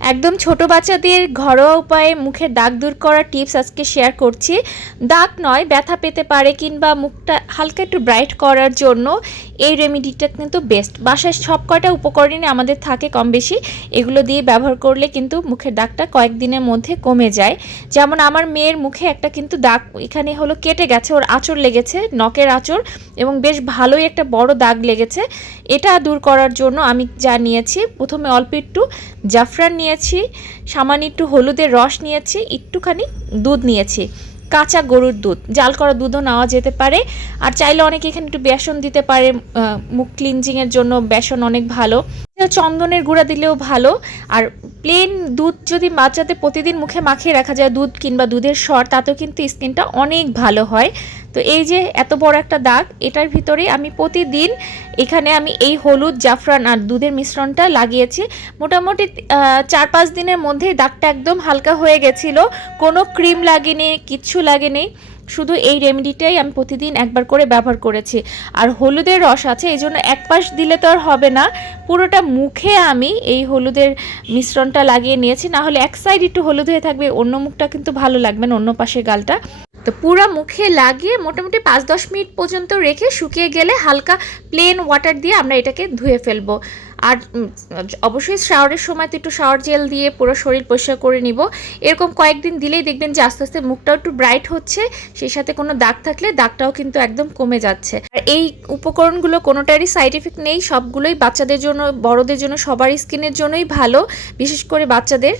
একদম ছোট বাচ্চাদের ঘরোয়া উপায়ে মুখের দাগ দূর করার টিপস আজকে শেয়ার করছি। দাগ নয়, ব্যথা পেতে পারে কিংবা মুখটা হালকা একটু ব্রাইট করার জন্য এই রেমেডিটা কিন্তু বেস্ট। বাসায় সব কয়টা উপকরণই আমাদের থাকে কম বেশি এগুলো দিয়ে ব্যবহার করলে কিন্তু মুখের দাগটা কয়েকদিনের মধ্যে কমে যায়। যেমন আমার মেয়ের মুখে একটা কিন্তু দাগ এখানে হলো কেটে গেছে, ওর আঁচড় লেগেছে, নখের আঁচড় এবং বেশ ভালোই একটা বড় দাগ লেগেছে। এটা দূর করার জন্য আমি যা নিয়েছি, প্রথমে অল্প একটু জাফরান নিয়েছি, সামান্য একটু হলুদের রস নিয়েছি, একটুখানি দুধ নিয়েছি, কাঁচা গরুর দুধ, জাল করা দুধও নেওয়া যেতে পারে। আর চাইলে অনেকে এখানে একটু বেসন দিতে পারে মুখ ক্লিনজিংয়ের জন্য বেসন অনেক ভালো। চন্দনের গুঁড়া দিলেও ভালো। আর প্লেন দুধ যদি বাচ্চাদের প্রতিদিন মুখে মাখিয়ে রাখা যায়, দুধ কিংবা দুধের স্বর, তাতেও কিন্তু স্কিনটা অনেক ভালো হয়। তো এই যে এত বড় একটা দাগ, এটার ভিতরে আমি প্রতিদিন এখানে আমি এই হলুদ জাফরান আর দুধের মিশ্রণটা লাগিয়েছি। মোটামুটি চার পাঁচ দিনের মধ্যেই দাগটা একদম হালকা হয়ে গেছিল। কোনো ক্রিম লাগেনি, কিচ্ছু লাগেনি। শুধু এই রেমেডিটাই আমি প্রতিদিন একবার করে ব্যবহার করেছি। আর হলুদের রস আছে, এই জন্য এক পাশ দিলে তো আর হবে না। পুরোটা মুখে আমি এই হলুদের মিশ্রণটা লাগিয়ে নিয়েছি। না হলে এক সাইড একটু হলুদ হয়ে থাকবে, অন্য মুখটা কিন্তু ভালো লাগবে না, অন্য পাশে গালটা। তো পুরো মুখে লাগিয়ে মোটামুটি পাঁচ দশ মিনিট পর্যন্ত রেখে শুকিয়ে গেলে হালকা প্লেন ওয়াটার দিয়ে আমরা এটাকে ধুয়ে ফেলব। আর অবশ্যই শাওয়ারের সময় তো একটু শাওয়ার জেল দিয়ে পুরো শরীর পরিষ্কার করে নিব। এরকম কয়েকদিন দিলেই দেখবেন যে আস্তে আস্তে মুখটাও একটু ব্রাইট হচ্ছে, সেই সাথে কোনো দাগ থাকলে দাগটাও কিন্তু একদম কমে যাচ্ছে। আর এই উপকরণগুলো কোনোটারই সাইড এফেক্ট নেই, সবগুলোই বাচ্চাদের জন্য, বড়দের জন্য, সবার স্কিনের জন্যই ভালো, বিশেষ করে বাচ্চাদের।